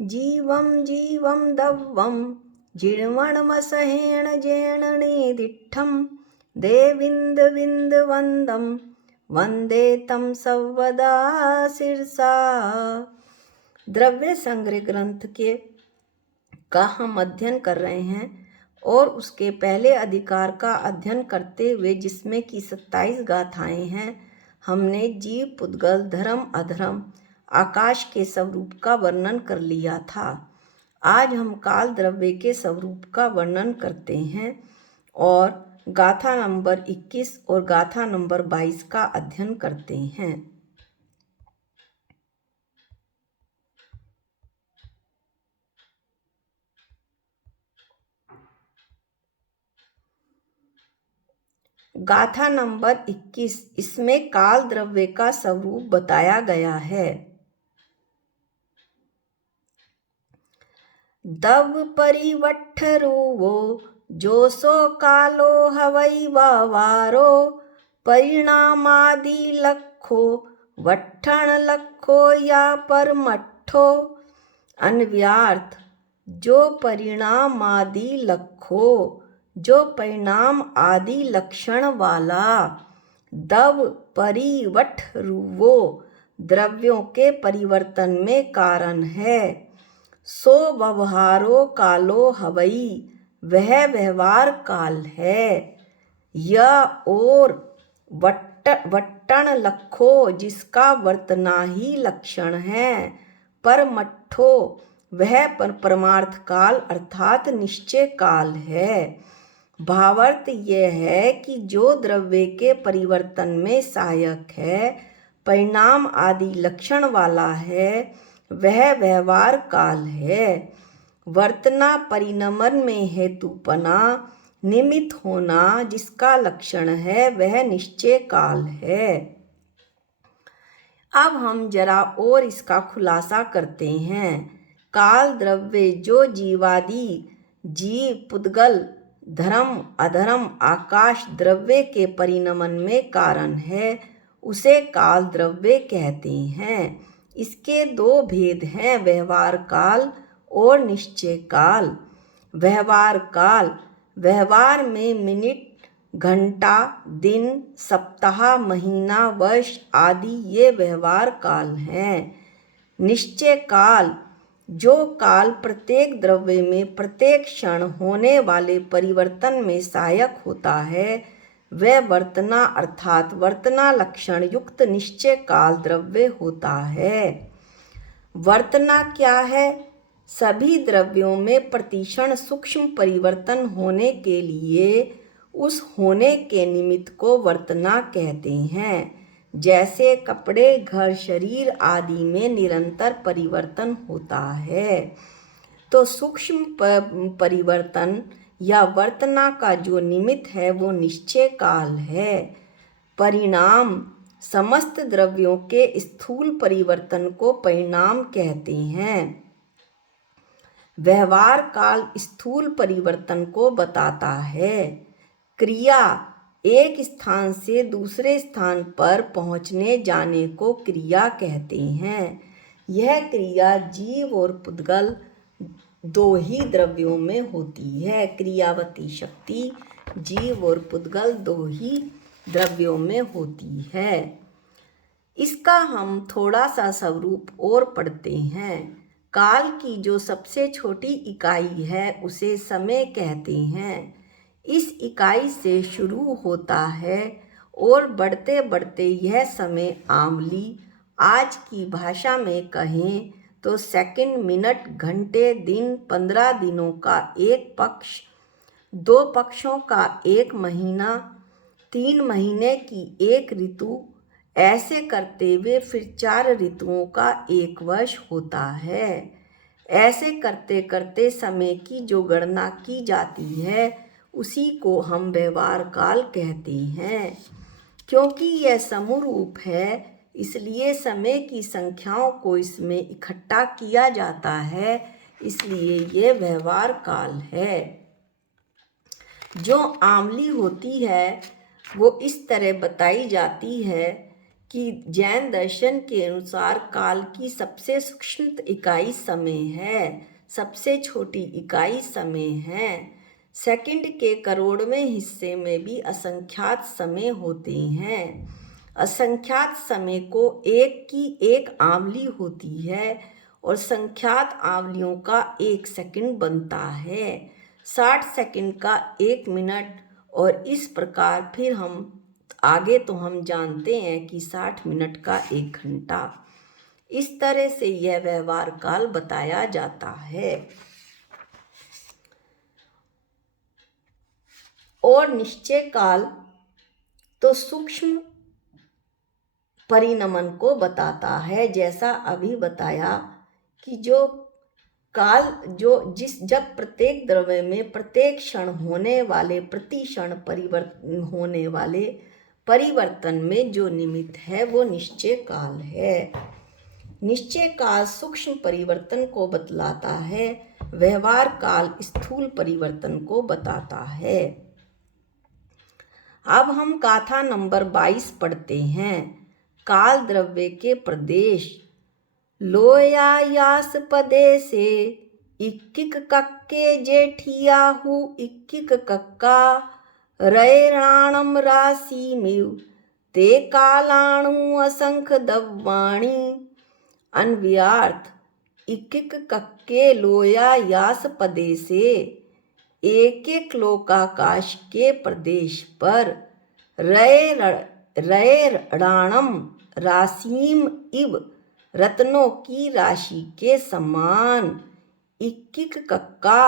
जीवं जीवं दव्वं जिण्वण्मसहेण जेणनेदिष्ठं देविन्दविन्दवन्दं वन्दे तं सर्वदा शिरसा। द्रव्य संग्रह ग्रंथ का हम अध्ययन कर रहे हैं और उसके पहले अधिकार का अध्ययन करते हुए, जिसमें कि 27 गाथाएं हैं, हमने जीव, पुद्गल, धर्म, अधर्म, आकाश के स्वरूप का वर्णन कर लिया था। आज हम काल द्रव्य के स्वरूप का वर्णन करते हैं और गाथा नंबर 21 और गाथा नंबर 22 का अध्ययन करते हैं। गाथा नंबर 21, इसमें काल द्रव्य का स्वरूप बताया गया है। दव परिवट्ठरुवो जोसो कालो हवै वारो परिणामादि लखो वट्ठण लखो या परमट्ठो। अन्व्यार्थ जो परिणामादि लखो, जो परिणाम आदि लक्षण वाला। दव परिवट्ठरुवो द्रव्यों के परिवर्तन में कारण है। सो व्यवहारो कालो हवई वह व्यवहार काल है। यह और वट्टण लखो जिसका वर्तना ही लक्षण है। परमट्ठो वह परमार्थ काल अर्थात निश्चय काल है। भावार्थ यह है कि जो द्रव्य के परिवर्तन में सहायक है, परिणाम आदि लक्षण वाला है, वह व्यवहार काल है। वर्तना परिणमन में हेतुपना, निमित्त होना जिसका लक्षण है, वह निश्चय काल है। अब हम जरा और इसका खुलासा करते हैं। काल द्रव्य जो जीवादि, जीव, पुद्गल, धर्म, अधर्म, आकाश द्रव्य के परिणमन में कारण है, उसे काल द्रव्य कहते हैं। इसके दो भेद हैं, व्यवहार काल और निश्चय काल। व्यवहार काल, व्यवहार में मिनट, घंटा, दिन, सप्ताह, महीना, वर्ष आदि ये व्यवहार काल हैं। निश्चय काल, जो काल प्रत्येक द्रव्य में प्रत्येक क्षण होने वाले परिवर्तन में सहायक होता है, वह वर्तना अर्थात वर्तना लक्षण युक्त निश्चय काल द्रव्य होता है। वर्तना क्या है? सभी द्रव्यों में प्रतिक्षण सूक्ष्म परिवर्तन होने के लिए उस होने के निमित्त को वर्तना कहते हैं। जैसे कपड़े, घर, शरीर आदि में निरंतर परिवर्तन होता है, तो सूक्ष्म परिवर्तन या वर्तना का जो निमित्त है वो निश्चय काल है। परिणाम, समस्त द्रव्यों के स्थूल परिवर्तन को परिणाम कहते हैं। व्यवहार काल स्थूल परिवर्तन को बताता है। क्रिया, एक स्थान से दूसरे स्थान पर पहुंचने जाने को क्रिया कहते हैं। यह क्रिया जीव और पुद्गल दो ही द्रव्यों में होती है। क्रियावती शक्ति जीव और पुद्गल दो ही द्रव्यों में होती है। इसका हम थोड़ा सा स्वरूप और पढ़ते हैं। काल की जो सबसे छोटी इकाई है उसे समय कहते हैं। इस इकाई से शुरू होता है और बढ़ते बढ़ते यह समय आंवली, आज की भाषा में कहें तो सेकंड, मिनट, घंटे, दिन, 15 दिनों का एक पक्ष, 2 पक्षों का एक महीना, 3 महीने की एक ऋतु, ऐसे करते हुए फिर 4 ऋतुओं का एक वर्ष होता है। ऐसे करते करते समय की जो गणना की जाती है उसी को हम व्यवहार काल कहते हैं। क्योंकि यह समरूप है, इसलिए समय की संख्याओं को इसमें इकट्ठा किया जाता है, इसलिए ये व्यवहार काल है। जो आंवली होती है वो इस तरह बताई जाती है कि जैन दर्शन के अनुसार काल की सबसे सूक्ष्म इकाई समय है, सबसे छोटी इकाई समय है। सेकंड के करोड़वें हिस्से में भी असंख्यात समय होते हैं। असंख्यात समय को एक की एक आंवली होती है और संख्यात आंवलियों का 1 सेकंड बनता है। 60 सेकंड का 1 मिनट, और इस प्रकार फिर हम आगे तो हम जानते हैं कि 60 मिनट का 1 घंटा। इस तरह से यह व्यवहार काल बताया जाता है। और निश्चय काल तो सूक्ष्म परिणमन को बताता है, जैसा अभी बताया कि जो काल जब प्रत्येक द्रव्य में प्रत्येक क्षण होने वाले प्रति क्षण होने वाले परिवर्तन में जो निमित्त है वो निश्चय काल है। निश्चय काल सूक्ष्म परिवर्तन को बतलाता है, व्यवहार काल स्थूल परिवर्तन को बताता है। अब हम गाथा नंबर 22 पढ़ते हैं। काल द्रव्य के प्रदेश लोयायास पदे से इक्किक कक्के जेठियाहु इक्किक कक्का रैराणम राशिमिव ते कालाणु असंख दव्वाणी। अन्व्यार्थ इक्किक कक्के लोया यास पदे से एक एक लोकाकाश के प्रदेश पर रैराणम राशिम इव रत्नों की राशि के समान इक्किक कक्का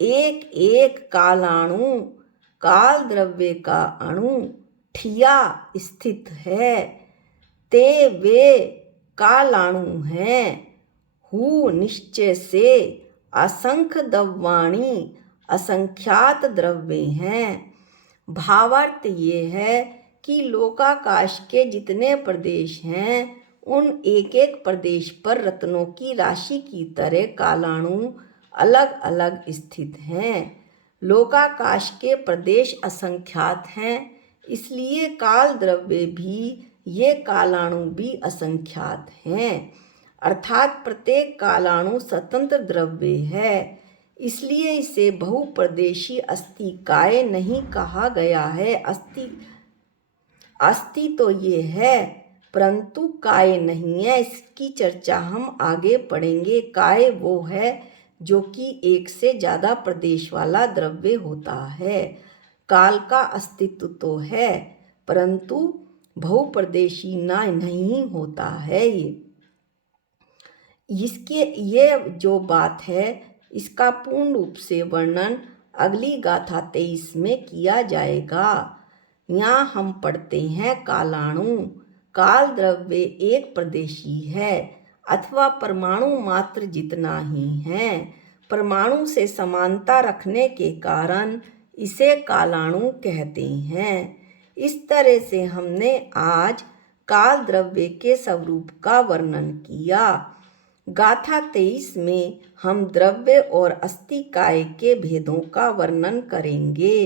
एक एक कालाणु काल द्रव्य का अणु ठिया स्थित है। ते वे कालाणु हैं हु निश्चय से असंख्य दव्वाणी असंख्यात द्रव्य हैं। भावार्थ ये है कि लोकाकाश के जितने प्रदेश हैं उन एक एक प्रदेश पर रत्नों की राशि की तरह कालाणु अलग अलग स्थित हैं। लोकाकाश के प्रदेश असंख्यात हैं, इसलिए काल द्रव्य भी ये कालाणु भी असंख्यात हैं। अर्थात प्रत्येक कालाणु स्वतंत्र द्रव्य है, इसलिए इसे बहुप्रदेशी अस्थिकाय नहीं कहा गया है। अस्थि तो ये है परंतु काय नहीं है, इसकी चर्चा हम आगे पढ़ेंगे। काय वो है जो कि एक से ज़्यादा प्रदेश वाला द्रव्य होता है। काल का अस्तित्व तो है परंतु बहुप्रदेशी नहीं होता है। ये जो बात है इसका पूर्ण रूप से वर्णन अगली गाथा 23 में किया जाएगा। यहाँ हम पढ़ते हैं कालाणु। काल द्रव्य एक प्रदेशी है अथवा परमाणु मात्र जितना ही है। परमाणु से समानता रखने के कारण इसे कालाणु कहते हैं। इस तरह से हमने आज काल द्रव्य के स्वरूप का वर्णन किया। गाथा 23 में हम द्रव्य और अस्थिकाय के भेदों का वर्णन करेंगे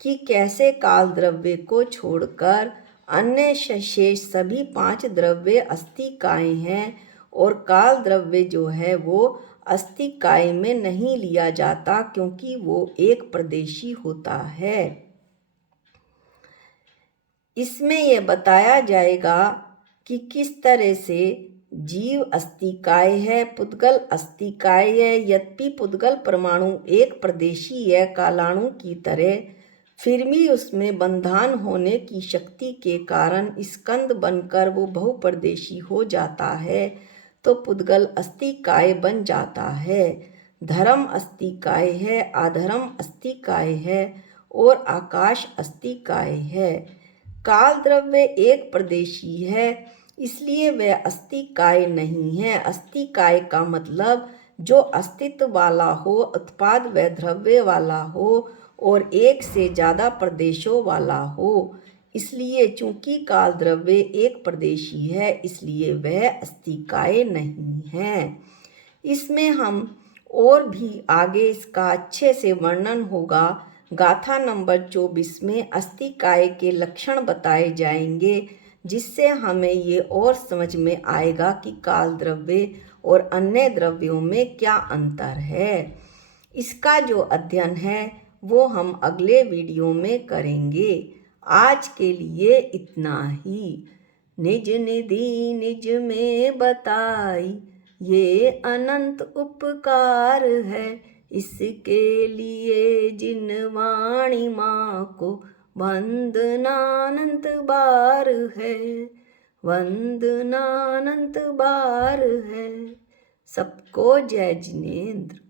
कि कैसे काल द्रव्य को छोड़कर अन्य शेष सभी 5 द्रव्य अस्थिकाय हैं और काल द्रव्य जो है वो अस्थिकाय में नहीं लिया जाता क्योंकि वो एक प्रदेशी होता है। इसमें यह बताया जाएगा कि किस तरह से जीव अस्थिकाय है, पुद्गल अस्थिकाय है। यद्यपि पुद्गल परमाणु एक प्रदेशी है कालाणु की तरह, फिर भी उसमें बंधन होने की शक्ति के कारण स्कंद बनकर वो बहुप्रदेशी हो जाता है, तो पुद्गल अस्थिकाय बन जाता है। धर्म अस्थिकाय है, अधर्म अस्थिकाय है और आकाश अस्थिकाय है। काल द्रव्य एक प्रदेशी है, इसलिए वह अस्थिकाय नहीं है। अस्थिकाय का मतलब जो अस्तित्व वाला हो, उत्पाद व द्रव्य वाला हो और एक से ज़्यादा प्रदेशों वाला हो। इसलिए चूंकि काल द्रव्य एक प्रदेशी है इसलिए वह अस्थिकाय नहीं है। इसमें हम और भी आगे इसका अच्छे से वर्णन होगा। गाथा नंबर 24 में अस्थिकाय के लक्षण बताए जाएंगे जिससे हमें ये और समझ में आएगा कि काल द्रव्य और अन्य द्रव्यों में क्या अंतर है। इसका जो अध्ययन है वो हम अगले वीडियो में करेंगे। आज के लिए इतना ही। निज निधि निज में बताई, ये अनंत उपकार है। इसके लिए जिन वाणी माँ को वंदनानंत बार है, वंदनानंत बार है। सबको जय जिनेंद्र।